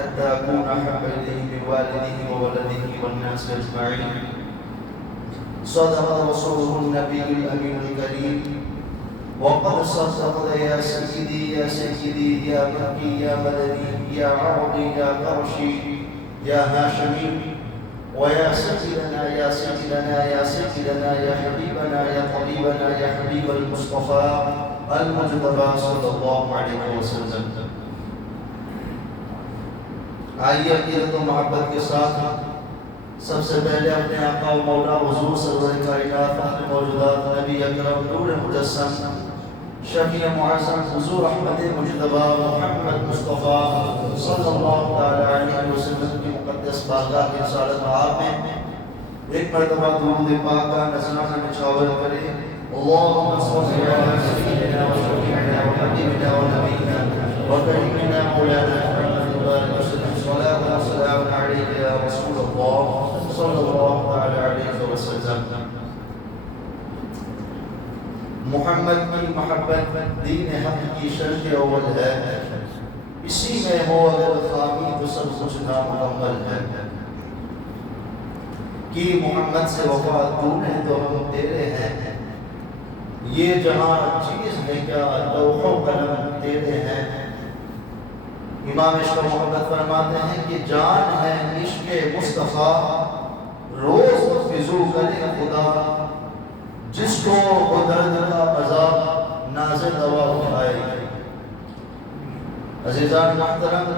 حتى أكون أحب إليه من والده وولده والناس أجمعين. صدق رسوله النبي الأمين الكريم وقد صدق يا سيدي يا سيدي يا مكي يا مدني يا عربي يا قرشي يا هاشمي ويا سيدنا يا سيدنا يا سيدنا يا حبيبنا يا طبيبنا يا حبيب المصطفى المجتبى صلى الله عليه وسلم. آئیے عقیدت و محبت کے ساتھ سب سے پہلے اپنے آقا و مولا حضور سرور کائنات فخر موجودات نبی اکرم نور مجسم شفیع معظم حضور احمد مجتبی محمد مصطفیٰ صلی اللہ علیہ وسلم کی مقدس بارگاہ کی رسالت آپ میں ایک مرتبہ درود پاک کا نذرانہ نچھاور کریں. اللهم صل على سيدنا وشفيعنا وحبيبنا ونبينا وكريمنا مولانا محمد وآله وسلم صلاة وسلام عليك يا رسول الله صلى الله عليه وسلم. محمد کی محبت دین حق کی شرط اول ہے، اسی میں ہو اگر خامی تو سب کچھ نامکمل ہے. کہ محمد سے وفا دور ہے تو ہم تیرے ہیں، یہ جہاں چیز ہے کیا لوح و قلم تیرے ہیں. امام عشق و محمد فرماتے ہیں کہ جان ہے عشق مصطفیٰ روز فضو کرے خدا، جس کو وہ درد کا عذاب نازل دوا اٹھائے. عزیزان محترم،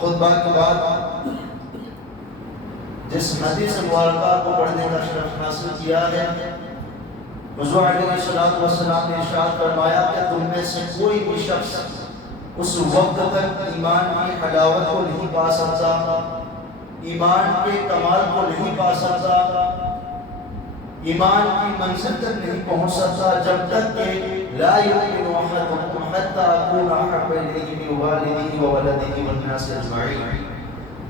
خطبہ کے بعد جس حدیث مبارکہ کو پڑھنے کا شرف حاصل کیا ہے، حضور علیہ السلام نے ارشاد فرمایا کہ تم میں سے کوئی بھی شخص اس وقت تک ایمان کی حلاوت کو نہیں پا سکتا، ایمان کے کمال کو نہیں پا سکتا، ایمان کی منزل تک نہیں پہنچ سکتا جب تک کہ لا یؤمن احدکم حتی اکون احب الیہ من والدہ وولدہ والناس اجمعین.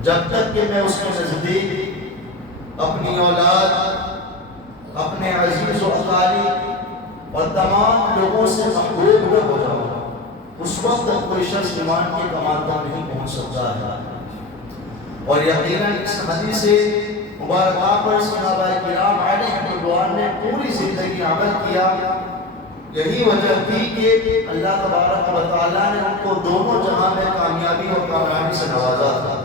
جب تک کہ میں اس کے نزدیک اپنی اولاد، اپنے عزیز و اقارب اور تمام لوگوں سے محبوب نہ ہو جاؤں، اس وقت تک کوئی شخص ایمان کے کمال تک نہیں پہنچ سکتا ہے. اور یقیناً اس حدیث مبارکہ پر صحابہ کرام علیہ رضوان نے پوری زندگی عمل کیا. یہی وجہ تھی کہ اللہ تبارک و تعالیٰ نے ان کو دونوں جہاں میں کامیابی اور کامیابی سے نوازا تھا.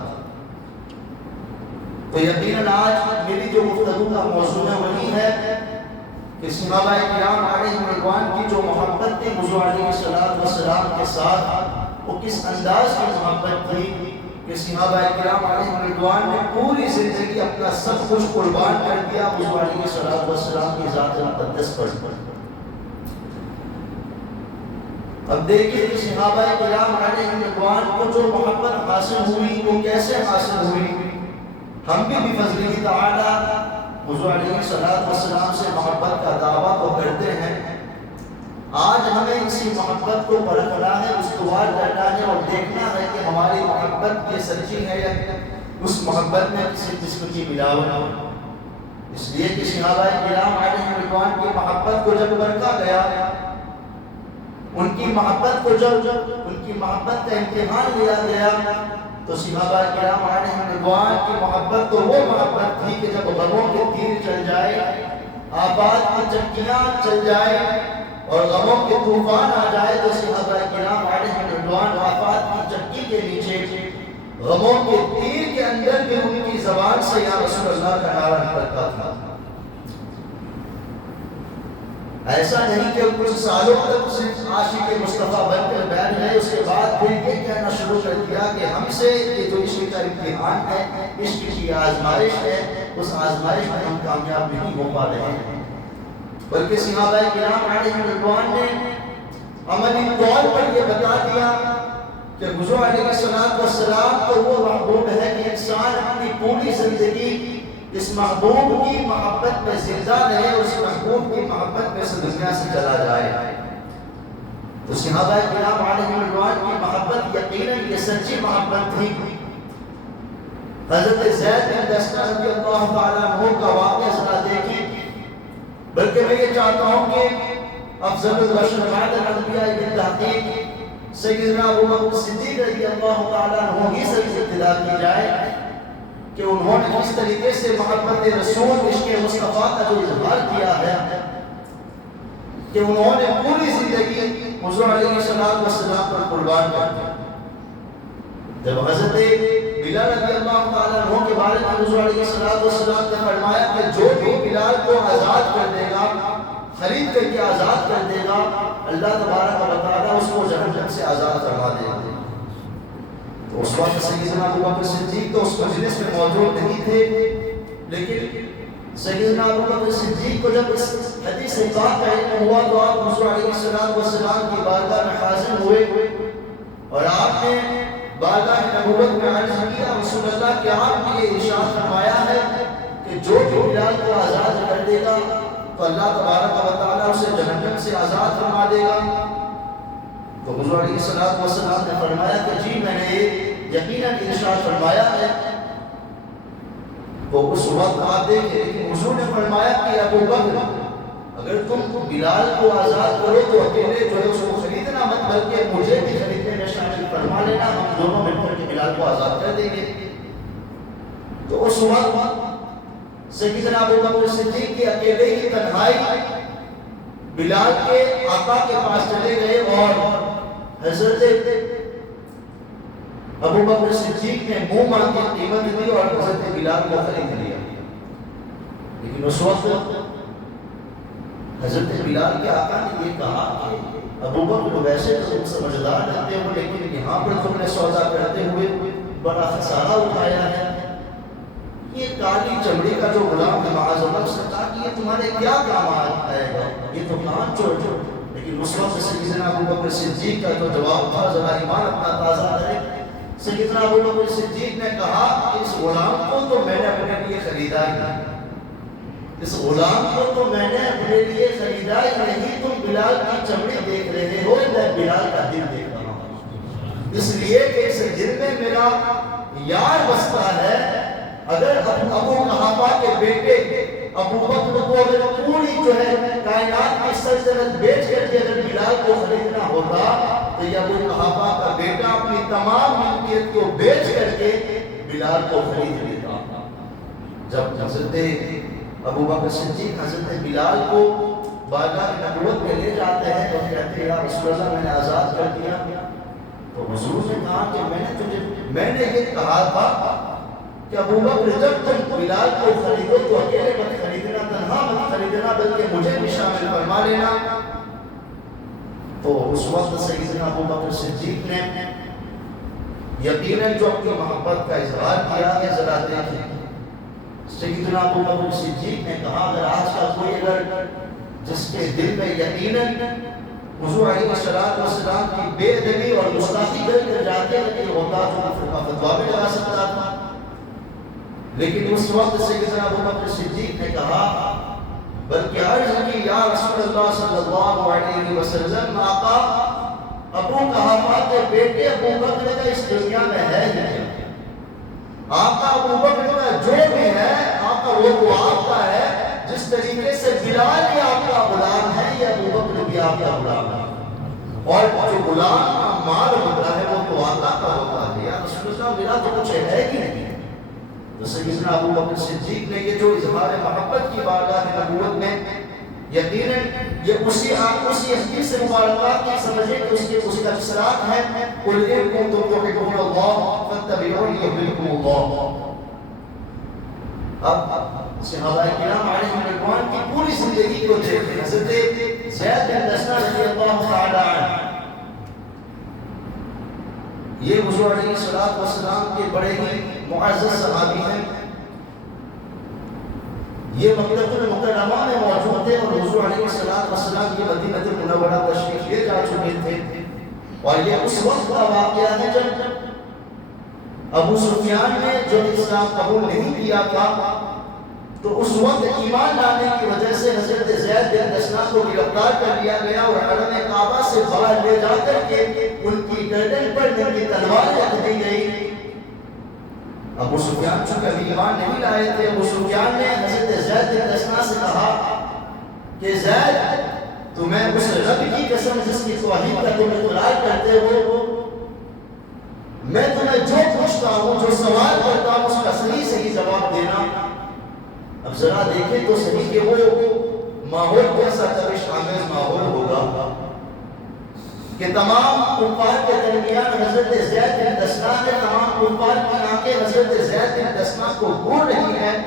تو یقیناً آج میری جو گفتگو کا موضوع ہے وہی ہے کہ صحابہ کرام علیہ رضوان کی جو محبت تھی حضور علیہ السلام کے ساتھ، وہ کس انداز کی محبت تھی کہ صحابہ کرام علیہ رضوان نے پوری زندگی اپنا سب کچھ قربان کر دیا حضور علیہ السلام کی ذات مقدس پر. اب دیکھیے کہ صحابہ کرام علیہ رضوان کو جو محبت حاصل ہوئی وہ کیسے حاصل ہوئی. ہم بھی بفضلہ تعالی حضور علیہ السلام سے محبت کا دعویٰ تو کرتے ہیں. آج ہمیں اسی محبت کو پرکھنا ہے، استوار کرنا ہے اور دیکھنا ہے کہ ہماری محبت یہ سچی ہے یا اس محبت میں کسی قسم کی ملاوٹ ہو. اس لیے کہ صحابہ کرام علیہ رضوان کی محبت کو جب پرکھا گیا، ان کی محبت کا امتحان لیا گیا، تو صحابہ کرام علیہ رضوان کی محبت تو وہ محبت تھی کہ جب غموں کے تیر چل جائے، آفات کی چکیاں چل جائے اور غموں کے طوفان آ جائے، تو صحابہ کرام علیہ رضوان آفات کی چکی کے نیچے غموں کے تیر کے اندر بھی ان کی زبان سے یا رسول اللہ کا نعرہ نکلتا تھا. ایسا نہیں کہ کچھ سالوں تک عاشق مصطفیٰ بن کر بیٹھ گئے، اس کے بعد پھر یہ کہنا شروع کر دیا کہ ہم سے یہ جو عشق کا امتحان ہے، عشق کی آزمائش ہے، اس آزمائش میں ہم کامیاب نہیں ہو پا رہے ہیں. بلکہ صحابہ کرام علیہ رضوان نے عملی طور پر یہ بتا دیا کہ حضور علیہ السلام تو وہ محبوب ہے کہ انسان اپنی پوری زندگی اس محبوب کی محبت میں زندہ رہے، اس محبوب کی محبت میں سے دنیا سے چلا جائے. تو صحابہ کرام علیہ رضوان کی محبت یقیناً یہ سچی محبت تھی. حضرت زید بن دستہ رضی اللہ تعالیٰ عنہ کا واقعہ ذرا دیکھیں. بلکہ میں یہ چاہتا ہوں کہ افضل البشر بعد الانبیاء ابن تحقیق سیدنا ابو بکر صدیق رضی اللہ تعالیٰ عنہ ہی سے ابتدا کی جائے کہ انہوں نے کس طریقے سے محبت رسول عشق مصطفیٰ کا جو اظہار کیا ہے کہ انہوں نے پوری زندگی حضور علیہ السلام پر قربان کر دیا۔ جب حضرت بلال رضی اللہ تعالیٰ عنہ کے بارے میں حضور علیہ السلام نے فرمایا کہ جو بھی بلال کو آزاد کر دے گا، خرید کر کے آزاد کر دے گا، اللہ تبارک و تعالیٰ اس کو جہنم سے آزاد کروا دے گا۔ تو اس وقت سیدنا ابو بکر صدیق تو اس مجلس میں موجود نہیں تھے، لیکن سیدنا ابو بکر صدیق کو جب اس حدیث پاک کا علم ہوا تو آپ حضور علیہ السلام کی بارگاہ میں حاضر ہوئے اور آپ نے بارگاہ نبوت میں عرض کیا، رسول اللہ کہ آپ نے یہ ارشاد فرمایا ہے کہ جو بلال کو آزاد کر دے گا تو اللہ تبارک و تعالیٰ اسے جہنم سے آزاد فرما دے گا۔ تو حضور علیہ السلام نے فرمایا کہ جی میں نے یقیناً ارشاد فرمایا ہے۔ تو اس وقت آپ دیکھیں کہ حضور نے فرمایا کہ ابو بکر اگر تم بلال کو آزاد کرو تو اکیلے جو ہے اس کو خریدنا مت، بلکہ مجھے بھی خریدنے میں شامل فرما لینا، ہم دونوں مل کر کے بلال کو آزاد کر دیں گے۔ تو اس وقت سیدنا ابو بکر صدیق کی اکیلے ہی تنہائی بلال کے آقا کے پاس چلے گئے اور حضرت ابو بکر صدیق نے منہ مانگ کے قیمت دی اور حضرت بلال کو خرید لیا۔ لیکن اس وقت حضرت بلال کے آقا نے یہ کہا کہ ابو بکر ویسے تو تم سمجھدار رہتے ہو، لیکن یہاں پر تم نے سودا کرتے ہوئے بڑا خسارہ اٹھایا ہے۔ یہ کالی چمڑی کا جو غلام ہے معاذ اللہ سے کہا کہ یہ تمہارے کیا کام آئے گا، یہ تو کان چور۔ لیکن اس وقت سیدنا ابو بکر صدیق کا جو جواب تھا، ذرا ایمان اپنا تازہ کرے، سیدنا ابو بکر صدیق نے کہا کہ اس غلام کو تو میں نے اپنے لیے خریدا ہی نہیں، اس غلام کو تو میں نے اپنے لیے خریدا ہی نہیں، تم بلال کی چمڑی دیکھ رہے ہو، میں بلال کا دل دیکھ رہا ہوں، اس لیے کہ اس دل میں میرا یار بستا ہے۔ اگر ابو قحافہ کے بیٹے ابو بکر کو اگر پوری جو ہے کائنات کی سلطنت بیچ کر کے اگر بلال کو خریدنا ہوتا تو یہ ابو قحافہ کا بیٹا اپنی تمام ملکیت کو بیچ کر کے بلال کو خرید لیتا۔ جب حضرت ابو بکر صدیق حضرت بلال کو بارگاہ نبوت میں لے جاتے ہیں تو کہتے ہیں یا رسول اللہ میں نے آزاد کر دیا۔ تو حضور نے کہا کہ میں نے یہ کہا تھا کہ ابو بکر جب تم بلال کو خریدو تو اکیلے مت خریدنا، تنہا مت خریدنا، بلکہ مجھے بھی شامل فرما لینا۔ تو اس وقت سیدنا ابو بکر صدیق نے یقیناً جو اپنی محبت کا اظہار کیا ہے، ذرا دیکھیں سیدنا ابو بکر صدیق نے کہا اگر آج کا کوئی اگر جس کے دل میں یقیناً حضور علیہ السلام کی بے ادبی اور گستاخی کر جاتے ہیں ہوتا تو کفر کا فتویٰ بھی لگا سکتا تھا، لیکن اس وقت سیدنا ابو بکر صدیق نے کہا بلکہ عرض کی یا رسول اللہ صلی اللہ علیہ وسلم، آقا ابو قحافہ کے بیٹے ابو بکر کا اس دنیا میں ہے ہی نہیں، آقا ابو بکر کا جو بھی ہے آقا وہ تو آپ کا ہے، جس طریقے سے بلال بھی آپ کا غلام ہے یہ ابو بکر بھی آپ کا غلام ہے، اور جو غلام کا مال ہوتا ہے وہ تو آقا کا ہوتا ہے، یا رسول اللہ میرا تو کچھ ہے ہی نہیں۔ تو سیدنا ابو بکر صدیق نے یہ جو اظہار محبت کی بارگاہ نبوت میں یقیناً یہ اسی حدیث مبارکہ کی سمجھے کہ اس کا اصلاح ہے قُلْ إِن كُنتُمْ تُحِبُّونَ اللَّهَ فَاتَّبِعُونِي يُحْبِبْكُمُ اللَّهُ۔ اب صحابہ کرام علیہم رضوان کی پوری زندگی کو دیکھیں، حضرت زید بن دسنہ رضی اللہ تعالی عنہ یہ حضور علیہ السلام کے بڑے ہی معزز صحابی ہیں، یہ مکہ المکرمہ میں موجود تھے اور حضور علیہ السلام کی مدینہ منورہ تشریف لے جا چکے تھے، اور یہ اس وقت کا واقعہ ہے جب ابو سفیان نے جو اسلام قبول نہیں کیا تھا تو اس وقت ایمان لانے کی وجہ سے حضرت زید بن دسنہ کو گرفتار کر لیا گیا اور حرم کعبہ سے باہر لے جا کر کے ان کی گردن پر ننگی تلوار رکھ دی گئی۔ ابو سفیان چونکہ ابھی ایمان نہیں لائے تھے، ابو سفیان نے حضرت زید بن دسنہ سے کہا کہ زید تو میں اس رب کی قسم جس کی توحید کا تم اقرار کرتے ہو، میں تمہیں جو پوچھتا ہوں، جو سوال کرتا ہوں، اس کا صحیح جواب دینا۔ اب ذرا دیکھیں تو صحیح کہ وہ ماحول کیسا تبش آمیز ماحول ہوگا کہ تمام کفار کے درمیان حضرت زید بن دسنا نے، تمام کفار کی آنکھیں حضرت زید بن دسنا کو گھور رہی ہیں،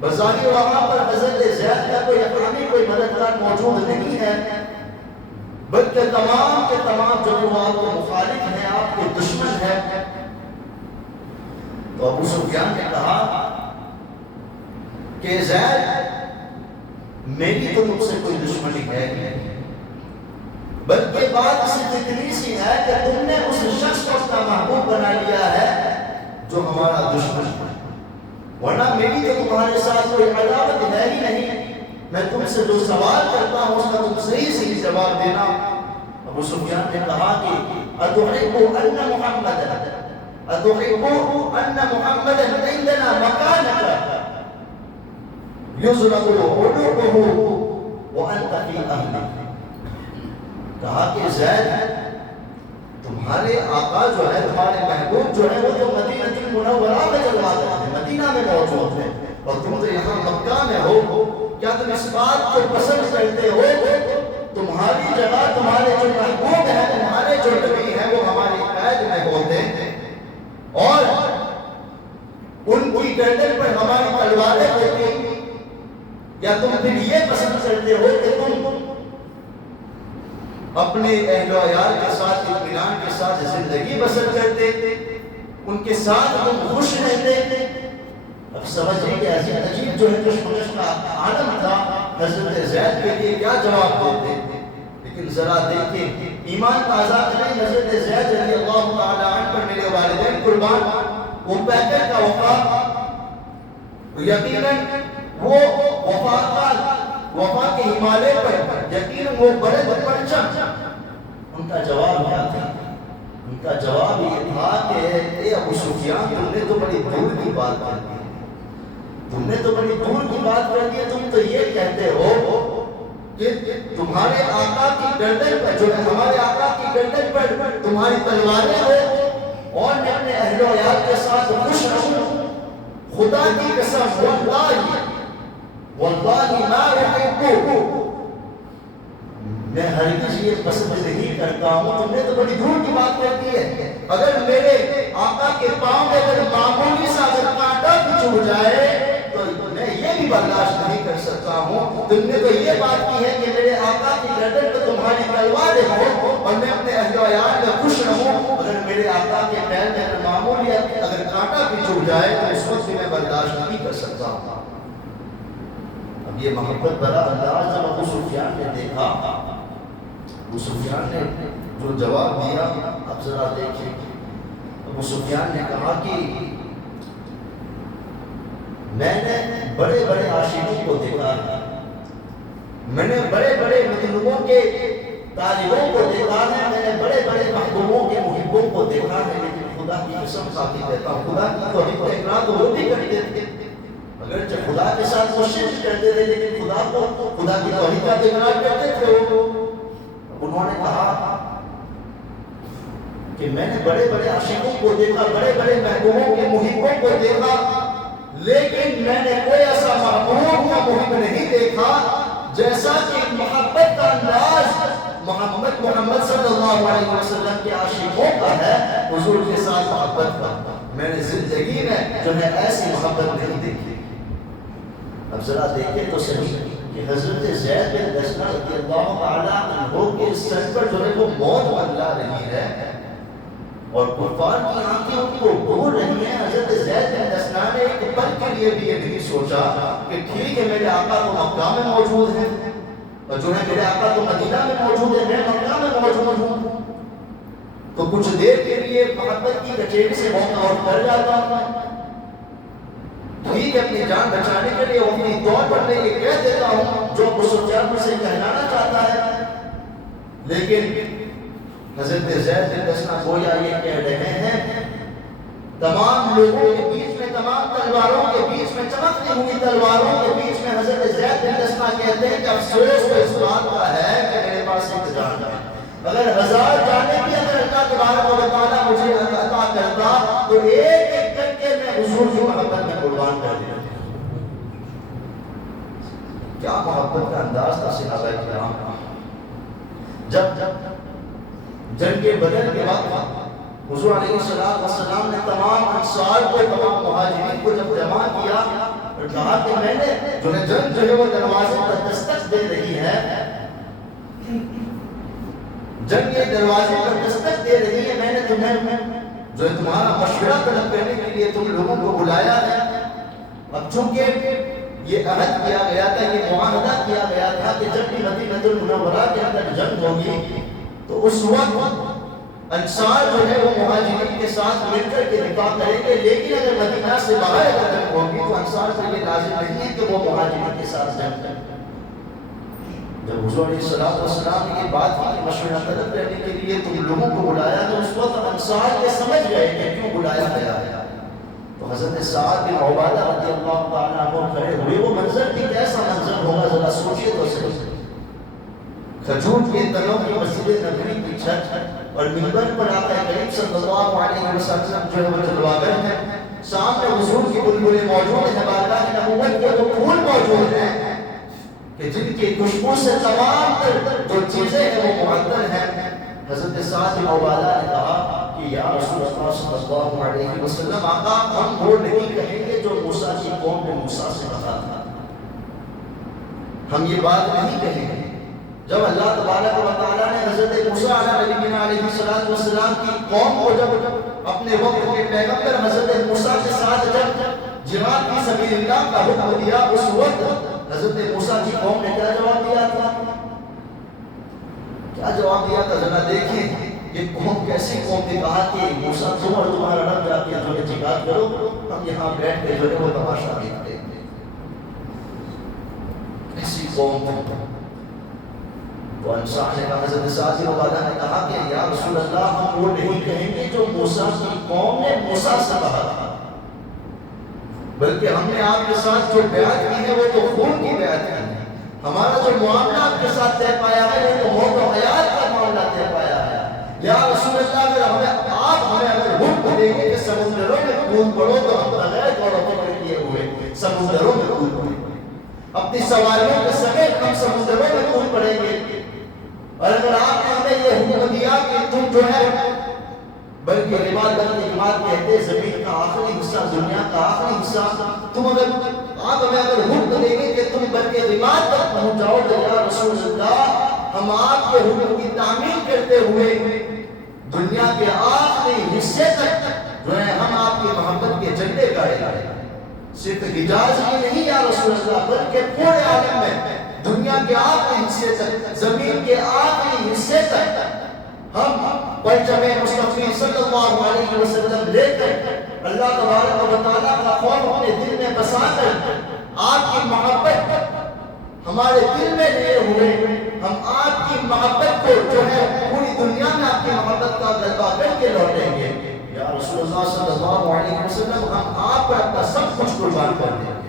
بظاہر وہاں پر حضرت زید کا کوئی اقرامی، کوئی مددگار موجود نہیں ہے، بلکہ تمام کے تمام جو آپ کے مخالف ہیں، آپ کے دشمن ہیں۔ تو ابو سفیان نے کہا کہ زید، میری تو تم سے کوئی دشمنی ہے نہیں، بلکہ بات اس اتنی سی ہے کہ تم نے اس شخص کو اپنا محبوب بنا لیا ہے جو ہمارا دشمن ہے، ورنہ میری تو تمہارے ساتھ کوئی عداوت ہے ہی نہیں۔ میں تم سے جو سوال کرتا ہوں اس کا تم صحیح جواب دینا۔ ابو سفیان نے کہا کہ اتحب ان محمدا عندنا مکانک یضرب عنقه وانت فی اہلک۔ کہا کہ زید، تمہارے آقا جو ہے، تمہارے محبوب جو ہے، وہ تو مدینہ المنورہ میں جلوہ کرتے ہیں، مدینہ میں موجود ہیں، اور تم تو یہاں مکہ میں ہو۔ کیا تم اس بات کو پسند کرتے ہو تمہاری جگہ تمہارے جو محبوب ہیں، تمہارے جو نبی ہیں، وہ ہماری قید میں ہوتے ہیں اور ان کی گردن پر ہماری تلواریں ہوتی؟ یا تم پھر یہ پسند کرتے ہو کہ تم اپنے اہل و عیال کے ساتھ اطمینان کے ساتھ زندگی بسر کرتے، ان کے ساتھ تم خوش رہتے؟ اب سمجھیں کہ عجیب جو ہے کشمکش کا عالم تھا، حضرت زید کے لیے کیا جواب دیتے؟ لیکن ذرا دیکھیں، ایمان تازہ کریں، حضرت زید رضی اللہ تعالی عنہ پر میرے والدین قربان، وہ پیکر کا وفا، یقیناً وہ وفا کے ہمالے پر یقیناً وہ بڑے پرچم۔ ان کا جواب کیا تھا؟ ان کا جواب یہ تھا کہ اے ابو سفیان، تم نے تو بڑی دور کی بات کر دی، تم نے تو بڑی دور کی بات کر دی، تم تو یہ کہتے ہو کہ تمہارے آقا کی گردن پر، جو ہمارے آقا کی گردن پر تمہاری تلواریں ہو اور میں اپنے اہل و عیال کے ساتھ خوش رہوں۔ خدا کی قسم، واللہ ما احب، میں ہرگز یہ پسند نہیں کرتا ہوں۔ تم نے تو بڑی دور کی بات کر دی ہے، اگر میرے آقا کے پاؤں میں اگر معمولی سا اگر کانٹا بھی چبھ جائے تو میں یہ بھی برداشت نہیں کر سکتا ہوں۔ تم نے تو یہ بات کی ہے کہ میرے آقا کی گردن پہ تمہاری تلواریں ہو اور میں اپنے اہل و عیال میں خوش رہوں، اگر میرے آقا کے پیر میں معمولی اگر کانٹا بھی چبھ جائے تو اس وقت بھی میں برداشت نہیں کر سکتا ہوں۔ اب یہ محبت بھرا انداز جب ابو سفیان نے دیکھا، ابو سفیان نے جو جواب دیا، اب ذرا دیکھیں، ابو سفیان نے کہا کہ میں نے بڑے بڑے عاشقوں کو دیکھا ہے، میں نے بڑے بڑے مطلوبوں کے طالبوں کو دیکھا ہے، میں نے بڑے بڑے محبوبوں کے محبوں کو دیکھا ہے، لیکن خدا کی قسم کھاتی کہتا ہوں، خدا کی توحید کا اقرار تو وہ بھی کرتے تھے، اگرچہ خدا کے ساتھ کوشش کرتے تھے، لیکن خدا کی توحید کا اقرار کرتے تھے۔ انہوں نے کہا کہ میں نے بڑے بڑے عاشقوں کو دیکھا، بڑے بڑے محبوبوں کے محبوں کو دیکھا، لیکن میں نے کوئی ایسا محبوب یا محب نہیں دیکھا جیسا کہ محبت کا انداز محمد صلی اللہ علیہ وسلم کے عاشقوں کا ہے، حضور کے ساتھ محبت کا۔ میں نے زندگی میں جو ہے ایسی محبت نہیں دیکھی۔ اب ذرا دیکھیں تو صحیح کہ حضرت زید بن دسنا رضی اللہ تعالیٰ عنہ کے سر پر جو ہے وہ موت منڈلا رہی ہے اور کفار کی آنکھیں ان کو گھور رہی ہیں۔ حضرت زید بن دسنا نے ایک پل کے لیے بھی یہ نہیں سوچا کہ ٹھیک ہے میرے آقا تو مکہ میں موجود ہے اور جو ہے میرے آقا تو مدینہ میں موجود ہے، میں مکہ میں موجود ہوں، تو کچھ دیر کے لیے محبت کی کچیری سے بہت اور کر جاتا ہوں، ٹھیک ہے اپنی جان بچانے کے لیے اپنی طور پر میں یہ کہہ دیتا ہوں جو ابو سفیان مجھ سے کہلانا چاہتا ہے۔ لیکن حضرت زید بن دسنا گویا یہ کہہ رہے ہیں تمام لوگوں کے بیچ میں، تمام تلواروں کے بیچ میں، چمکتی ہوئی تلواروں کے بیچ میں حضرت زید بن اسما کہتے ہیں کہ افسوس تو اس بات کا ہے کہ میرے پاس ایک جان ہے، اگر 1000 جانیں بھی اگر اللہ تبارک و تعالیٰ مجھے عطا کرتا تو ایک ایک کر کے میں حضور کی محبت میں قربان کر دیتا۔ کیا محبت کا انداز تھا صحابہ کرام کا۔ جب جنگ بدر کے وقت حضور علیہ السلام نے تمام انصار کو، تمام مہاجرین کو جب جمع کیا اور کہا کہ میں نے جنگ جو ہے وہ دروازے پر دستک دے رہی ہے، جنگ یہ دروازے پر دستک دے رہی ہے، میں نے تمہیں جو ہے تمہارا مشورہ طلب کرنے کے لیے تم لوگوں کو بلایا ہے۔ اب چونکہ یہ عہد کیا گیا تھا، یہ معاہدہ کیا گیا تھا کہ جب بھی مدینہ المنورہ کے اندر جنگ ہوگی تو اس وقت انصار جو ہے وہ مہاجرین کے ساتھ مل کر کے دفاع کریں گے، لیکن اگر مدینہ سے باہر اگر جنگ ہوگی تو انصار پر یہ لازم نہیں ہے کہ وہ مہاجرین کے ساتھ جنگ کریں۔ جب حضور علیہ السلام نے یہ بات کی مشورہ طلب کرنے کے لیے تم لوگوں کو بلایا تو اس وقت انصار یہ سمجھ گئے کہ کیوں بلایا گیا ہے۔ تو حضرت سعد بن عبادہ رضی اللہ تعالیٰ عنہ کھڑے ہوئے، وہ منظر بھی کیسا منظر ہوگا ذرا سوچئے تو صحیح۔ کھجور کے تنوں کی مسجد نبوی کی چھت اور منبر پر آقا کریم صلی اللہ علیہ وسلم جو ہے وہ جلوگر ہیں، سامنے حضور کی بلبلیں موجود ہیں، بارگاہ نبوت کے تو پھول موجود ہیں کہ جن کی خوشبو سے تمام جو چیزیں ہیں وہ معطر ہیں۔ حضرت سعد بن عبادہ نے کہا کہ یا رسول اللہ صلی اللہ علیہ وسلم، آقا ہم وہ نہیں کہیں گے جو موسیٰ کی قوم نے موسیٰ سے کہا تھا، ہم یہ بات نہیں کہیں گے۔ جب اللہ تبارک و تعالیٰ نے حضرت موسیٰ علیہ السلام کی قوم کو جب اپنے وقت کے پیغمبر حضرت موسیٰ کے ساتھ جب جہاد فی سبیل اللہ کا حکم دیا، اس وقت حضرت موسیٰ کی قوم نے کیا جواب دیا تھا؟ کیا جواب دیا تھا ذرا دیکھیں یہ قوم کیسی قوم نے کہا کہ موسیٰ تم اور تمہارا رب جا کے جو ہے جہاد کرو، ہم یہاں بیٹھ کے جو ہے وہ تماشا دیکھتے ہیں۔ ایسی قوم تھی۔ تو انصار نے کہا، حضرت سعد بن عبادہ نے کہا کہ یا رسول اللہ ہم وہ نہیں کہیں گے جو موسیٰ کی قوم نے موسیٰ سے کہا تھا، بلکہ ہم نے آپ کے ساتھ جو بیعت کی ہے وہ تو خون کی بیعت کی ہے، ہمارا جو معاملہ آپ کے ساتھ طے پایا ہے وہ تو موت و حیات کا معاملہ طے پایا ہے۔ یا رسول اللہ اگر آپ ہمیں اگر حکم دیں گے کہ سمندروں میں کود پڑو تو ہم بغیر غور و فکر کیے ہوئے سمندروں میں کود پڑیں گے، اپنی سواریوں کے سمیت ہم سمندروں میں کود پڑیں گے۔ اور اگر آپ نے ہمیں یہ حکم دیا کہ تم جو ہے بلکہ رمال بلکہ رمال کہتے زمین کا آخری حصہ، دنیا کا آخری حصہ، تم اگر آپ ہمیں اگر حکم دیں گے کہ تم بلکہ رمال تک پہنچ جاؤ تو یا رسول اللہ ہم آپ کے حکم کی تعمیل کرتے ہوئے دنیا کے آخری حصے تک جو ہے ہم آپ کی محبت کے جھنڈے گاڑے گاڑے، صرف حجاز ہی نہیں یا رسول اللہ بلکہ پورے عالم میں دنیا کے آخری حصے تک، زمین کے آخری حصے تک ہم پرچم مصطفی صلی اللہ علیہ وسلم لے کر اللہ تبارک و تعالیٰ کا خوف اپنے دل میں بسا کر آپ کی محبت ہمارے دل میں لیے ہوئے ہم آپ کی محبت کو جو ہے پوری دنیا میں آپ کی محبت کا غلبہ کر کے لوٹیں گے۔ یا رسول اللہ صلی اللہ علیہ وسلم ہم آپ پر اپنا سب کچھ قربان کر دیں گے۔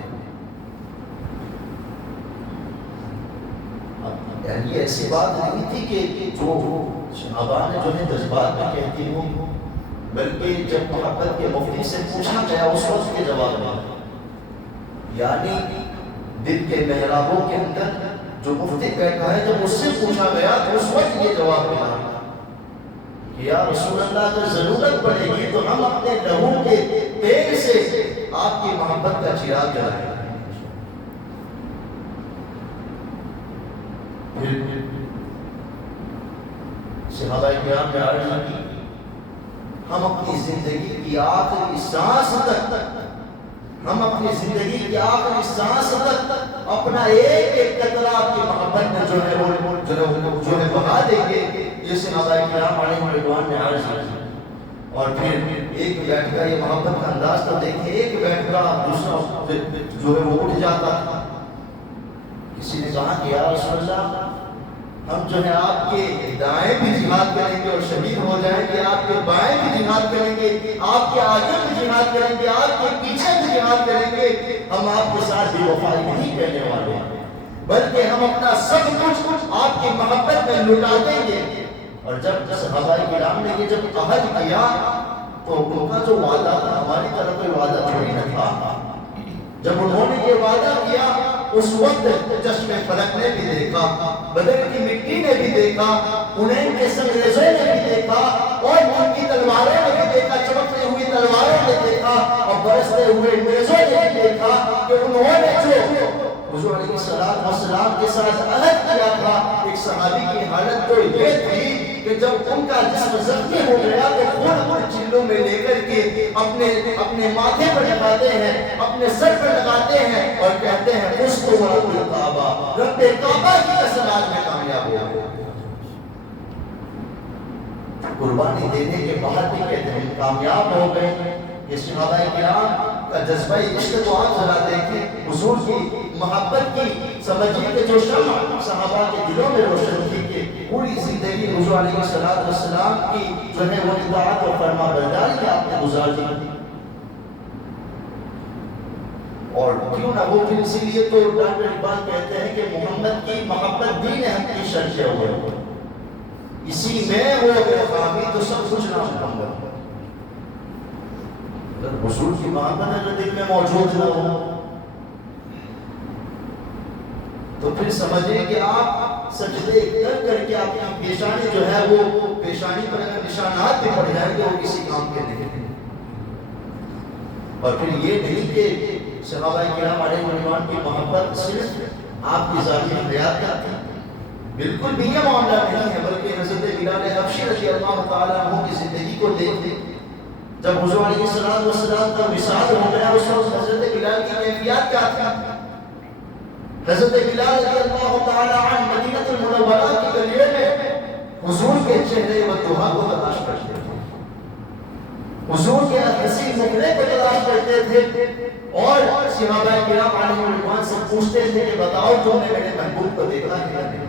یعنی یہ ایسی بات نہیں تھی کہ جو صحابہ نے جو ہے جذبات میں کہتی ہوں، بلکہ جب محبت کے مفتی سے پوچھا گیا اس وقت کے جواب میں، یعنی دل کے محرابوں کے اندر جو مفتی بیٹھا ہے جب اس سے پوچھا گیا تو اس وقت یہ جواب ملا کہ یا رسول اللہ اگر ضرورت پڑے گی تو ہم اپنے لہو کے تیل سے آپ کی محبت کا چراغ جلائیں گے۔ صحابہ کرام نے عرض کی ہم اپنی زندگی کی آخری سانس تک، ہم اپنی زندگی کی آخری سانس تک اپنا ایک ایک قطرہ آپ کی محبت میں جو ہے بہا دیں گے۔ یہ صحابہ کرام علیہ رضوان نے عرض کی۔ اور پھر ایک بیٹھ کا یہ محبت کا انداز تو دیکھیں، ایک بیٹھ کا دوسرا جو ہے وہ اٹھ جاتا تھا۔ کسی نے کہا کہ یا رسول اللہ ہم جو ہے آپ کے دائیں بھی جہاد کریں گے اور شہید ہو جائیں گے، آپ کے بائیں بھی جہاد کریں گے، آپ کے آگے بھی جہاد کریں گے، آپ کے پیچھے بھی جہاد کریں گے، ہم آپ کے ساتھ بے وفائی نہیں کرنے والے ہیں، بلکہ ہم اپنا سب کچھ آپ کی محبت میں لٹا دیں گے۔ اور جب صحابہ کرام نے یہ جب عہد کیا تو ان کا جو وعدہ تھا ہماری طرف کوئی وعدہ تھوڑی نہ تھا۔ جب انہوں نے یہ وعدہ کیا اس وقت چشم فلک نے بھی دیکھا، بدر کی مٹی نے بھی دیکھا، انہیں کے سنگریزوں نے بھی دیکھا، اور ان کی تلواروں نے بھی دیکھا، چمکتی ہوئی تلواروں نے دیکھا، اور برستے ہوئے نیزوں نے بھی دیکھا کہ انہوں نے جو حضور علیہ السلام کے ساتھ عہد کیا تھا۔ ایک صحابی کی حالت تو یہ تھی کہ جب ان کا جسم زخمی ہو گیا تو خون چلوں میں لے کر کے اپنے ماتھے پر لگاتے ہیں، اپنے سر پر لگاتے ہیں اور کہتے ہیں فزت ورب الکعبہ، رب کعبہ کی قسم آج میں کامیاب ہو گیا۔ قربانی دینے کے بعد بھی کہتے ہیں کامیاب ہو گئے۔ یہ صحابہ کرام کا جذبہ عشق تو آپ ذرا دیکھیں، حضور کی محبت کی سمجھیے کہ جو شمع صحابہ کے دلوں میں روشن تھی کہ پوری زندگی حضور علیہ السلام کی جو ہے وہ اطاعت اور فرما برداری میں آپ نے گزار دی۔ اور کیوں نہ وہ پھر اسی لیے تو ڈاکٹر اقبال کہتے ہیں کہ محمد کی محبت دین حق کی شرط ہوئے، اسی میں ہو اگر خامی تو سب کچھ نہ محمد۔ اگر حضور کی محبت اگر دل میں موجود نہ ہو تو پھر سمجھیں کہ آپ سجدے کر کر کے آپ کی پیشانی جو ہے وہ پیشانی پر اگر نشانات بھی پڑ جائیں گے وہ کسی کام کے نہیں۔ اور پھر یہ نہیں کہ صحابہ کرام علیہ رضوان کی محبت صرف آپ کی ذاتی حیات کا تھی، بالکل بھی یہ معاملہ نہیں ہے، بلکہ حضرت بلال حبشی رضی اللہ تعالیٰ عنہ کی زندگی کو دیکھیں۔ جب حضور علیہ السلام کا وصال ہو گیا اس وقت حضرت بلال کی کیفیت کیا تھی؟ حضرت بلال رضی اللہ تعالیٰ عنہ مدینہ المنورہ کی گلیوں میں حضور کے چہرے و دعا کو تلاش کرتے تھے، حضور کے حسین مخرے کو تلاش کرتے تھے، اور صحابہ کرام علیہ رضوان سے پوچھتے تھے کہ بتاؤ تم نے میرے محبوب کو دیکھا ہے یا نہیں؟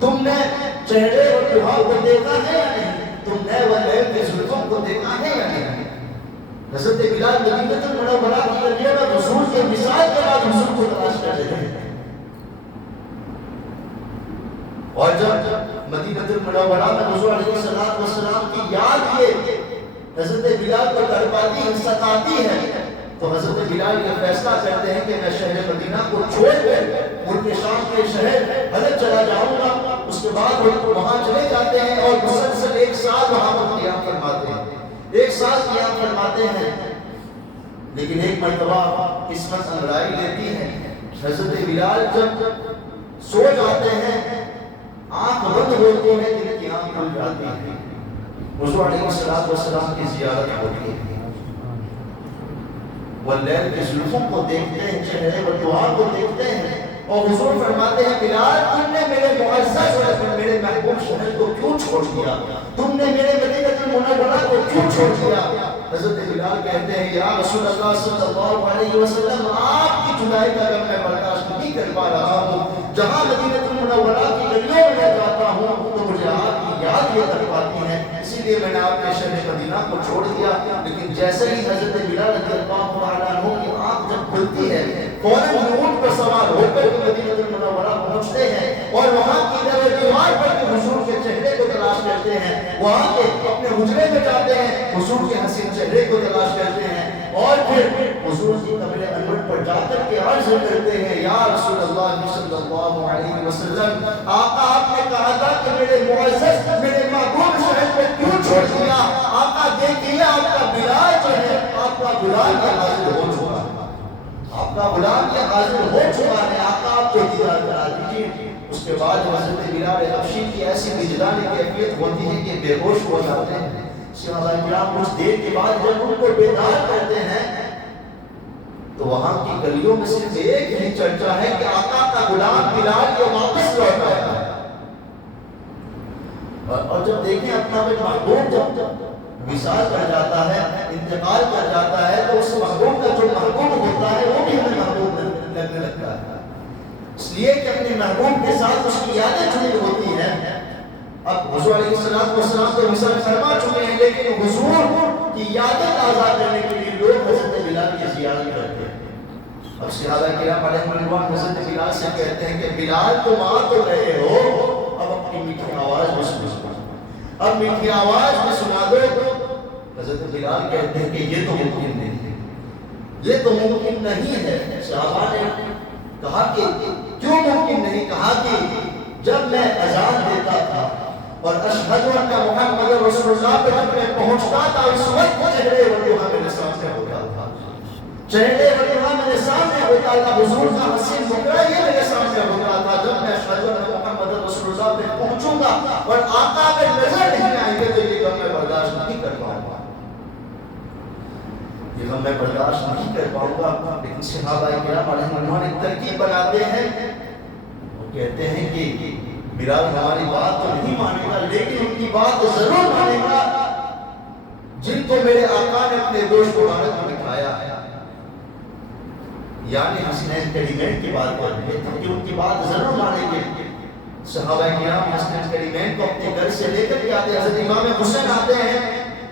تم نے چہرے اور دعا کو دیکھا ہے یا نہیں؟ تم نے واللیل کے زلفوں کو دیکھا ہے یا نہیں؟ حضرت بلال مدینہ المنورہ کی گلیوں میں حضور کے وصال کے بعد حضور کو تلاش کر رہے ہیں، اور جب مدینہ المنورہ میں حضور علیہ السلام کی یاد یہ حضرت بلال کو تڑپاتی ہے، ستاتی ہے، تو حضرت بلال یہ فیصلہ کرتے ہیں کہ میں شہر مدینہ کو چھوڑ کر ملک شام کے شہر حلب چلا جاؤں گا۔ اس کے بعد وہ وہاں چلے جاتے ہیں اور مسلسل 1 سال وہاں پر قیام فرماتے ہیں، 1 سال قیام فرماتے ہیں۔ لیکن ایک مرتبہ قسمت انگڑائی لیتی ہے، حضرت بلال جب سو جاتے ہیں آنکھ بند ہوتی ہے، دل کی آنکھ کھل جاتی ہے، حضور علیہ السلام کی زیارت ہوتی ہے، واللیل کے زلفوں کو دیکھتے ہیں، چہرے و دعا کو دیکھتے ہیں، اور حضور فرماتے ہیں بلال تم نے میرے معزز اور میرے محبوب شہر کو کیوں چھوڑ دیا؟ تم نے میرے مدینہ المنورہ کو کیوں چھوڑ دیا؟ حضرت بلال کہتے ہیں یا رسول اللہ صلی اللہ علیہ وسلم آپ کی جدائی کا غم میں برداشت نہیں کر پا رہا ہوں، جہاں مدینہ المنورہ کی گلیوں میں جاتا ہوں تو مجھے آپ کی یاد یہ کر پاتی ہے، اسی لیے میں نے آپ کے شہر مدینہ کو چھوڑ دیا۔ لیکن جیسے ہی حضرت بلال رضی اللہ عنہ کی آنکھ جب کھلتی ہے فوراً اونٹ پر سوار ہو کر مدینہ المنورہ پہنچتے ہیں، اور وہاں کی در دیوار پر کے حضور کے چہرے کو تلاش کرتے ہیں، وہاں کے اپنے حجرے میں جاتے ہیں، حضور کے حسین چہرے کو تلاش کرتے ہیں، اور پھر حضور کی قبر انور پر جا کر کے عرض کرتے ہیں یا رسول اللہ صلی اللہ علیہ وسلم آقا آپ نے کہا تھا کہ میرے معزز میرے محبوب شہر کو کیوں چھوڑ دیا؟ آقا دیکھیے آپ کا بلال جو ہے آپ کا غلام یہ حاضر ہو چکا ہے، آپ کا غلام یہ حاضر ہو چکا ہے، آقا آپ کو دیدار کرا دیجیے۔ اس کے بعد حضرت بلال حبشی کی ایسی وجدانی کیفیت ہوتی ہے کہ بے ہوش ہو جاتے ہیں۔ صحابہ کرام کچھ دیر کے بعد جب ان کو بیدار کرتے ہیں تو وہاں کی گلیوں میں صرف ایک ہی چرچا ہے کہ آقا کا غلام بلال یہ واپس لوٹ آیا ہے۔ اور جب دیکھیں اپنا کوئی محبوب جب وصال کر جاتا ہے، انتقال کر جاتا ہے، تو اس محبوب کا جو محبوب ہوتا ہے وہ بھی ہمیں محبوب لگنے لگتا ہے۔ اس لیے لیے کہ اپنے محبوب کے ساتھ اس کی یادیں جڑی ہوتی ہیں۔ اب حضور علیہ السلام تو مثال فرما چکے ہیں، لیکن حضور کی یادیں تازہ کرنے کے لیے لوگ حضرت بلال کی زیارت کرتے ہیں۔ اب صحابہ کرام علیہم رضوان حضرت بلال سے کہتے ہیں کہ بلال تم آ تو رہے ہو، اب اپنی میٹھی آواز میں سنا، اب میٹھی آواز میں سنا دو۔ حضرت بلال کہتے ہیں کہ یہ تو ممکن نہیں ہے، یہ تو ممکن نہیں ہے۔ صحابہ نے کہا کہ کیوں ممکن نہیں؟ کہا کہ جب میں اذان دیتا تھا اور اشہد ان محمد رسول اللہ پہ جب میں پہنچتا تھا، اس وقت چہرے وجوہ میرے سامنے ہوتا تھا، چہرے وجوہ میرے سامنے ہوتا تھا، حضور کا حسین مقرہ یہ میرے سامنے ہوتا تھا۔ جب میں اشہد ان محمد رسول اللہ پہ پہنچوں گا اور آقا پہ نظر نہیں آئیں گے تو یہ غم میں برداشت نہیں کر پاؤں گا، یہ غم میں برداشت نہیں کر پاؤں گا۔ لیکن صحابہ کرام علیہم رضوان ایک ترکیب بناتے ہیں، وہ کہتے ہیں کہ بلال ہماری بات تو نہیں مانے گا، لیکن ان کی بات ضرور مانے گا جن کو میرے آقا نے اپنے دوست مبارک میں دکھایا ہے۔ یعنی حسنین کریمین کی بات کر رہے تھے کہ ان کی بات ضرور مانیں گے۔ صحابہ کرام حسنین کریمین کو اپنے گھر سے لے کر کے آتے ہیں، حضرت امام حسین آتے ہیں،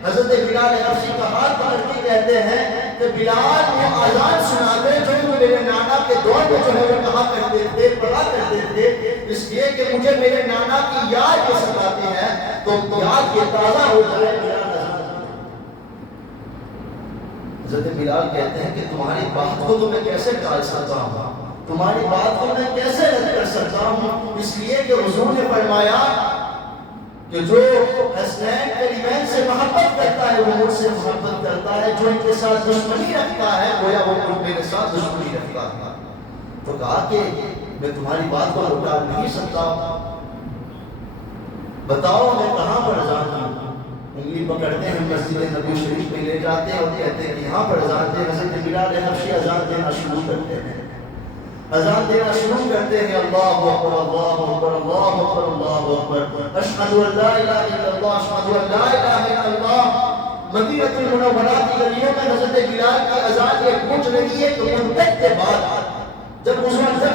حضرت بلال حبشی کا ہاتھ پکڑ کے کہتے ہیں کہ بلال وہ اذان سنا دے جو میرے نانا کے دور میں جو ہے وہ کہا کرتے تھے، پڑھا کرتے تھے، اس لیے کہ مجھے میرے نانا کی یاد یہ ستاتی ہے تو یاد یہ تازہ ہو جائے۔ حضرت بلال کہتے ہیں کہ تمہاری بات کو تو میں کیسے ٹال سکتا ہوں، تمہاری بات کو میں کیسے رد کر سکتا ہوں، اس لیے کہ حضور نے فرمایا کہ جو حسنین کریمین سے محبت کرتا ہے وہ مجھ سے محبت کرتا ہے، جو ان کے ساتھ دشمنی رکھتا ہے گویا وہ میرے ساتھ دشمنی رکھتا ہے۔ تو کہا کہ میں تمہاری بات کو لوٹا نہیں سکتا، بتاؤ میں کہاں پر اذان دوں؟ انگلی پکڑتے ہیں، مسجد نبی شریف میں لے جاتے ہیں اور کہتے ہیں کہ یہاں پر اذان دیں۔ حضرت بلال حبشی اذان دینا شروع کرتے ہیں، اذان دینا شروع کرتے ہیں، اللہ اکبر اللہ اکبر اللہ اکبر اللہ اکبر، اشہد ان لا الہ الا اللہ اشہد ان لا الہ الا اللہ۔ مدینہ المنورہ کی گلیوں میں حضرت بلال کی اذان یہ گونج رہی ہے کہ مدت کے بعد جب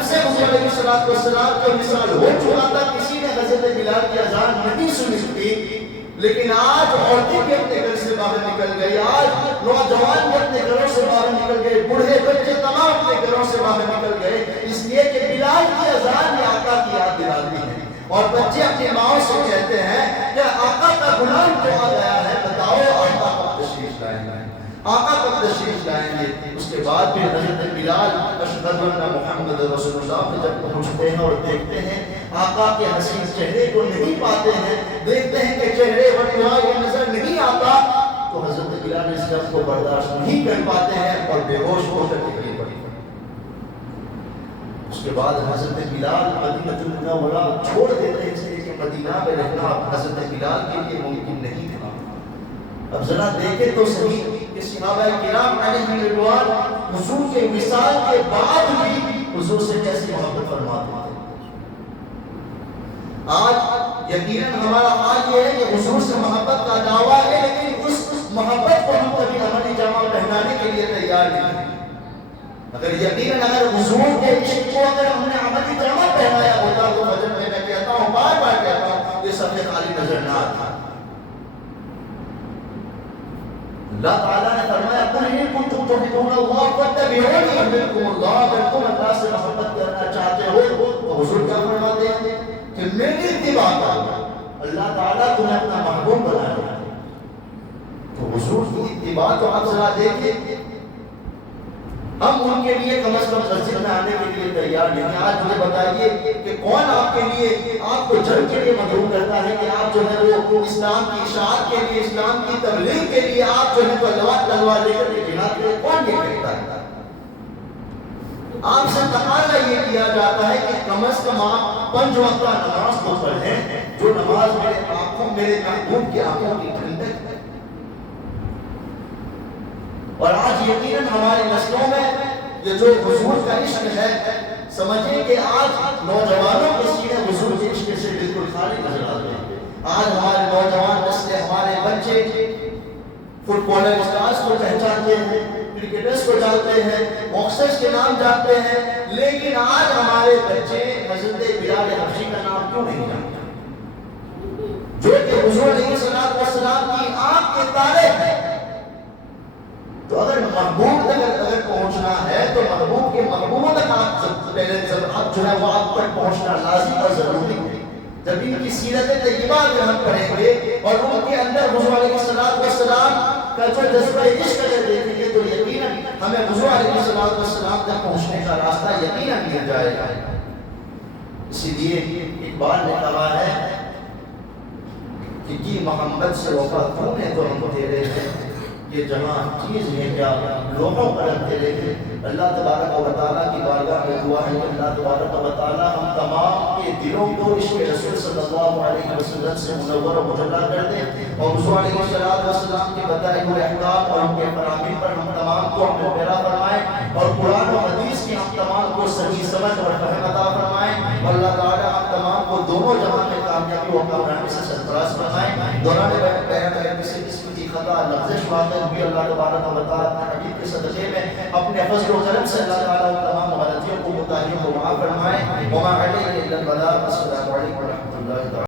سے حضور علیہ السلام کا وصال ہو چکا تھا، کسی نے حضرت بلال کی اذان نہیں سنی تھی، لیکن آج عورتیں بھی اپنے گھر سے باہر نکل گئی، آج نوجوان بھی اپنے گھروں سے باہر نکل گئے، بوڑھے بچے تمام اپنے گھروں سے باہر نکل گئے، اس لیے کہ بلال کی اذان یہ آقا کی یاد دلاتی ہے۔ اور بچے اپنی ماں سے کہتے ہیں کہ آقا کا غلام تو آ گیا ہے، بتاؤ آقا کب تشریف لائیں گے، آقا کب تشریف لائیں گے۔ اس کے بعد پھر حضرت بلال اشہد ان محمد رسول اللہ پہ جب پہنچتے ہیں اور دیکھتے ہیں آقا کے حسین چہرے کو نہیں پاتے ہیں، دیکھتے ہیں کہ چہرے وجوہ یہ نظر نہیں آتا، تو حضرت بلال اس لفظ کو برداشت نہیں کر پاتے ہیں اور بے ہوش ہو کر کے گر پڑتے ہیں۔ اس کے بعد حضرت بلال مدینہ المنورہ چھوڑ دیتے ہیں، اس لیے کہ مدینہ میں رہنا حضرت بلال کے لیے ممکن نہیں تھا۔ اب ذرا دیکھیں تو صحیح کہ صحابہ کرام علیہم رضوان حضور کے وصال کے بعد بھی حضور سے کیسی محبت فرماتے تھے۔ آج یقیناً ہمارا حال یہ ہے کہ حضور سے محبت کا دعویٰ ہے، لیکن اس محبت کو ہم کبھی عملی جامہ پہنانے کے لیے تیار نہیں ہیں۔ اگر حضور کے عشق کو اگر ہم نے عملی جامہ پہنایا ہوتا تو فجر میں کہتا ہوں، بار بار کہتا ہوں، یہ سب خالی نظر نہ آتا۔ اللہ تعالیٰ نے فرمایا قُلْ إِن كُنتُمْ تُحِبُّونَ اللَّهَ فَاتَّبِعُونِي يُحْبِبْكُمُ اللَّهُ۔ اگر تم اللہ سے محبت کرنا چاہتے ہو تو حضور کیا فرماتے ہیں کہ میری اتباع کرو، اللہ تعالیٰ تمہیں اپنا محبوب بنائے گا۔ تو حضور کی اتباع تو آپ ذرا دیکھیں، ہم ان کے لیے کم از کم مسجد میں آنے کے لیے تیار نہیں ہیں۔ آج مجھے بتائیے کہ کون آپ کے لیے، آپ کو جنگ کے لیے مدعو کرتا ہے کہ آپ جو ہے وہ اسلام کی اشاعت کے لیے، اسلام کی تبلیغ کے لیے آپ جو ہے تلوار لے کر کے جہاد کریں؟ کون یہ کہتا ہے؟ آپ سے تقاضا یہ کیا جاتا ہے کہ کم از کم آپ 5 وقتہ نماز کو پڑھیں، جو نماز میرے آنکھوں، میرے محبوب کی آنکھوں کی ٹھنڈک ہے۔ اور آج یقیناً ہماری نسلوں میں یہ جو حضور کا عشق ہے، سمجھیں کہ آج نوجوانوں کے سینے حضور کے عشق سے بالکل خالی نظر آتے ہیں۔ آج ہمارے نوجوان نسلیں، ہمارے بچے فٹ بالر اسٹارز کو پہچانتے ہیں، کرکٹرز کو جانتے ہیں، باکسرز کے نام جانتے ہیں، لیکن آج ہمارے بچے حضرت بلال حبشی کا نام کیوں نہیں جانتے، جو کہ حضور علیہ السلام کی آنکھ کے تارے ہیں؟ تو اگر محبوب تک اگر پہنچنا ہے تو محبوب کے محبوبوں تک آپ پہلے اب جو ہے وہ آپ تک پہنچنا لازم اور ضروری ہے۔ جب ان کی سیرت طیبہ اگر ہم پڑھیں گے اور ان کے اندر حضور علیہ السلام کا جو جذبہ عشق اگر دیکھیں گے تو یقیناً ہمیں حضور علیہ السلام تک پہنچنے کا راستہ یقیناً مل جائے گا۔ اسی لیے اقبال نے کہا ہے کہ کی محمد سے وفا کیوں نے تو ہم تیرے ہیں، یہ جہاں چیز ہے کیا لوگوں قلم تیرے ہیں۔ اللہ تبارک و تعالیٰ کی بارگاہ میں دعا ہے کہ اللہ تبارک و تعالیٰ ہم تمام کے دلوں کو عشق رسول صلی اللہ علیہ وسلم سے منور و مجلا کر دے، اور حضور علیہ السلام کے بتائے ہوئے احکام اور ان کے فرامین پر ہم تمام کو عمل پیرا فرمائیں، اور قرآن و حدیث کی ہم تمام کو صحیح سمجھ اور فہم عطا فرمائیں، اور اللہ تعالیٰ ہم تمام کو دونوں جہاں میں کامیابی و کامیابی سے سرفراز فرمائیں۔ دوران بیان اگر کسی قسم کی خطا لفظش واقع ہوئی اللہ تبارک و تعالیٰ اپنے حبیب کے صدقے میں اپنے فضل و کرم سے اللہ تعالیٰ ان تمام غلطیوں کو متعین و معاف فرمائیں۔ وما علیہ الا البلاغ۔ السلام علیکم و رحمۃ اللہ تعالیٰ۔